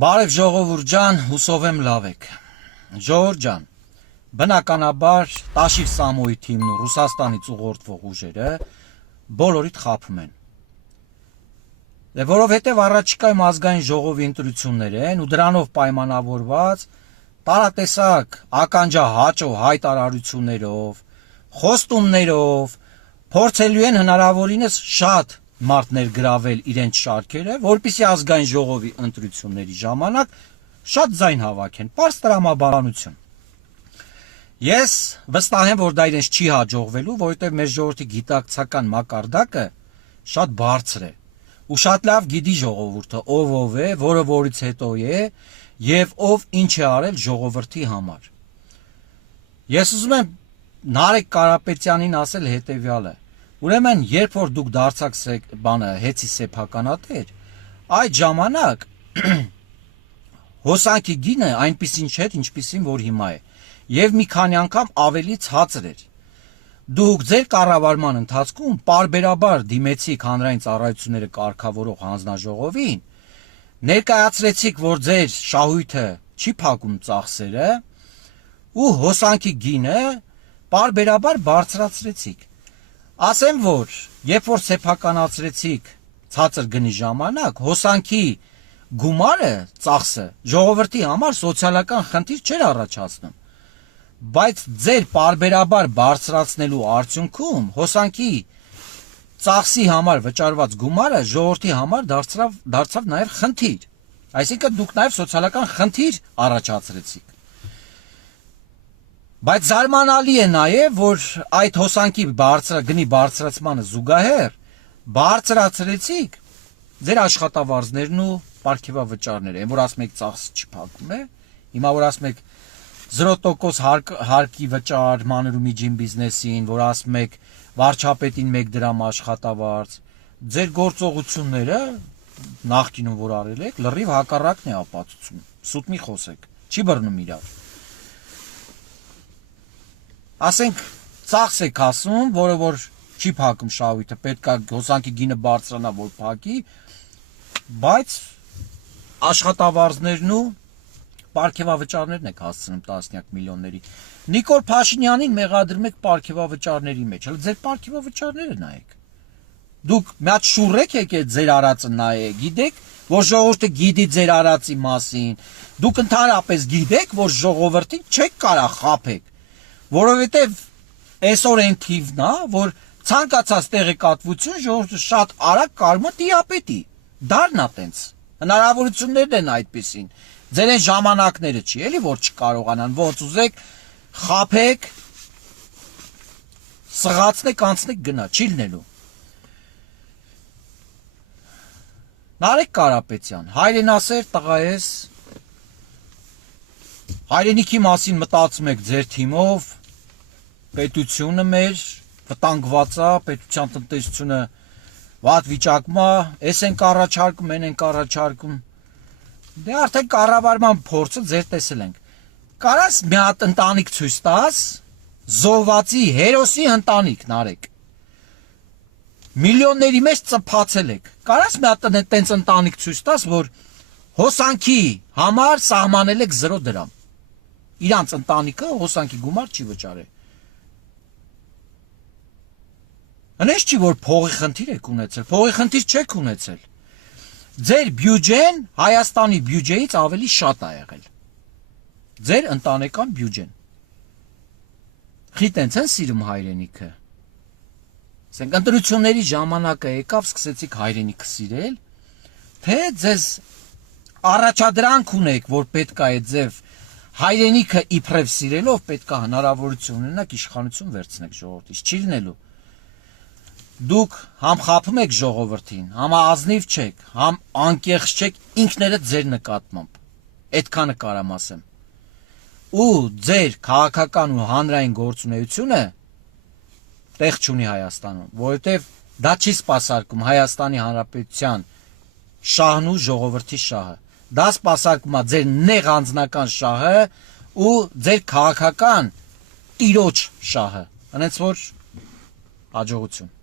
Բարև ժողովուրդ ջան, հուսով եմ լավ եք։ Ժողովուրդ ջան, բնականաբար Տաշիր Սամոյի թիմն ու Ռուսաստանից ուղղորդվող ուժերը բոլորիդ խաբում են։ Որովհետև առաջիկայում ազգային ժողովի ընտրություններ են ու դրանով պայմանավորված տարատեսակ ականջահաճո հայտարարություններով, խոստումներով փորձելու են հնարավորինս շատ մարդներ գրավել իրենց շարքերը, որպեսզի ազգային ժողովի ընտրությունների ժամանակ շատ ձայն հավաքեն, պարզ տրամաբանություն։ Ես վստահ եմ, որ դա իրենց չի հաջողվելու, որովհետև մեր ժողովրդի գիտակցական մակարդակը շատ բարձր է, ու շատ լավ գիտի ժողովուրդը ով է, որը որից հետո է, եւ ով ինչ է արել ժողովրդի համար։ Ես ուզում եմ Նարեկ Կարապետյանին ասել հետեւյալը. ուրեմն, երբ որ դուք դարձաք հեցի սեփականատեր, այդ ժամանակ հոսանքի գինը այնպիսին չէր, ինչպիսին որ հիմա է, եւ մի քանի անգամ ավելի ցածր էր։ Դուք ձեր կառավարման ընթացքում պարբերաբար դիմեցիք հանրային ծառայությունները կարգավորող հանձնաժողովին, ներկայացրեցիք, որ ձեր շահույթը չի փակում ծախսերը, ու հոսանքի գինը պարբերաբար բարձրացրեցիք։ Ասեմ, որ երբ որ սեփականացրեցիք ցածր գնի ժամանակ, հոսանքի գումարը, ծախսը ժողովրդի համար սոցիալական խնդիր չէր առաջացնում, բայց ձեր պարբերաբար բարձրացնելու արդյունքում հոսանքի ծախսի համար վճարված գումարը ժողովրդի համար դարձավ նաև խնդիր, այսինքն դուք նաև սոցիալական խնդիր առաջացրեցիք։ Բայց զարմանալի է նաև, որ այդ հոսանքի գնի բարձրացմանը զուգահեռ բարձրացրեցիք ձեր աշխատավարձներն ու պարգևավճարները, այն որ ասում եք ծախսը չի փակում է, հիմա որ ասում եք 0% հարկի վճար մանր ու միջին բիզնեսին, որ ասում եք վարչապետին 1 դրամ աշխատավարձ, ձեր գործողությունները նախկինում որ արել եք, լրիվ հակառակն է ապացուցում, սուտ մի խոսեք, չի բռնում իրար։ Ասենք ծախս եք ասում, որը որ չի փակում շահույթը, պետք է հոսանքի գինը բարձրանա, որ փակի, բայց աշխատավարձներն ու պարգևավճարներն եք հասցնում տասնյակ միլիոնների։ Նիկոլ Փաշինյանին մեղադրում եք պարգևավճարների մեջ, հələ ձեր պարգևավճարները նայեք։ Դուք մի հատ շուռ եկեք ձեր արածը նայեք, գիտեք, որ ժողովուրդը գիտի ձեր արածի մասին, դուք ընդհանրապես գիտեք, որ ժողովրդին չեք կարող խաբեք, որովհետև այսօր այն թիվն է, որ ցանկացած տեղեկատվություն ժողովուրդը շատ արագ կարում է դիապետի, դառնա տենց, հնարավորություններն են այդպեսին, ձեր այն ժամանակները չի, էլի որ չկարողանան, ոնց ուզեք, խաբեք, սղացնեք, անցնեք գնա, չի լինելու։ Նարեկ Կարապետյան, հայրենասեր տղա ես, հայրենիքի մասին մտածում եք ձեր թիմով, պետությունը մեր վտանգված է, պետության տնտեսությունը վատ վիճակում է, էս ենք առաջարկում, են ենք առաջարկում, դե արդեն կառավարման փորձը ձեր տեսել ենք, կարաս մի հատ ընտանիք ցույց տաս, զոհվածի, հերոսի ընտանիք, Նարեկ, միլիոնների մեջ ծփացել եք, կարաս մի հատ տենց ընտանիք ցույց տաս, որ հոսանքի համար սահմանել եք 0 դրամ, իրանց ընտանիքը հոսանքի գումար չի վճարել։ Հենց չի, որ փողի խնդիր եք ունեցել, փողի խնդիր չեք ունեցել, ձեր բյուջեն Հայաստանի բյուջեից ավելի շատ է եղել, ձեր ընտանեկան բյուջեն, խի տենց են սիրում հայրենիքը, ասենք ընտրությունների ժամանակը եկավ, սկսեցիք հայրենիքը սիրել, թե ձեզ առաջադրանք ունեք, որ պետք է ձև հայրենիքը իբրև սիրելով պետք է հնարավորություն ունենաք իշխանություն վերցնեք ժողովրդից, չի լինելու։ Դուք համ խաբում եք ժողովրդին, համ ազնիվ չեք, համ անկեղծ չեք ինքներդ ձեր նկատմամբ, այդքանը կարամ ասեմ։ Ու ձեր քաղաքական ու հանրային գործունեությունը տեղ չունի Հայաստանում, որովհետև դա չի սպասարկում Հայաստանի Հանրապետության շահն ու ժողովրդի շահը, դա սպասարկում է ձեր նեղ անձնական շահը ու ձեր քաղաքական տիրոջ շահը, հենց որ հաջողություն։